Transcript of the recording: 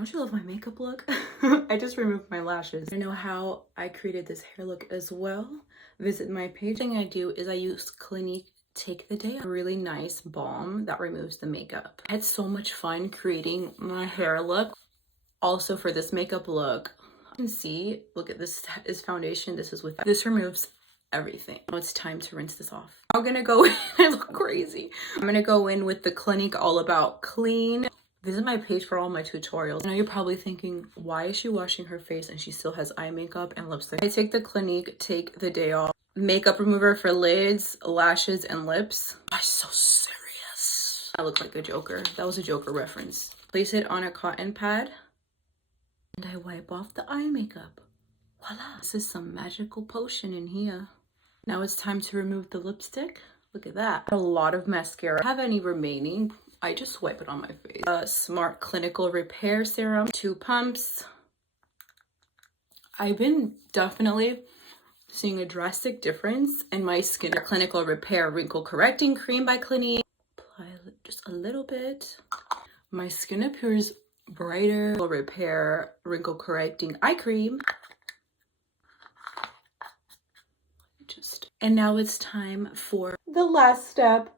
Don't you love my makeup look? I just removed my lashes. I know how I created this hair look as well. Visit my page. The thing I do is I use Clinique Take the Day, a really nice balm that removes the makeup. I had so much fun creating my hair look. Also for this makeup look, you can see, look at this is foundation. This is with, this removes everything. Now it's time to rinse this off. I'm gonna go in, I look crazy. I'm gonna go in with the Clinique All About Clean. Visit my page for all my tutorials. I know you're probably thinking, why is she washing her face and she still has eye makeup and lipstick? I take the Clinique Take the Day Off makeup remover for lids, lashes, and lips. I'm so serious. I look like a Joker. That was a Joker reference. Place it on a cotton pad and I wipe off the eye makeup. Voila. This is some magical potion in here. Now it's time to remove the lipstick. Look at that. A lot of mascara. If I have any remaining, I just wipe it on my face. Smart Clinical Repair Serum, 2 pumps. I've been definitely seeing a drastic difference in my skin. Clinical Repair Wrinkle Correcting Cream by Clinique. Apply just a little bit. My skin appears brighter. Repair Wrinkle Correcting Eye Cream. And now it's time for the last step.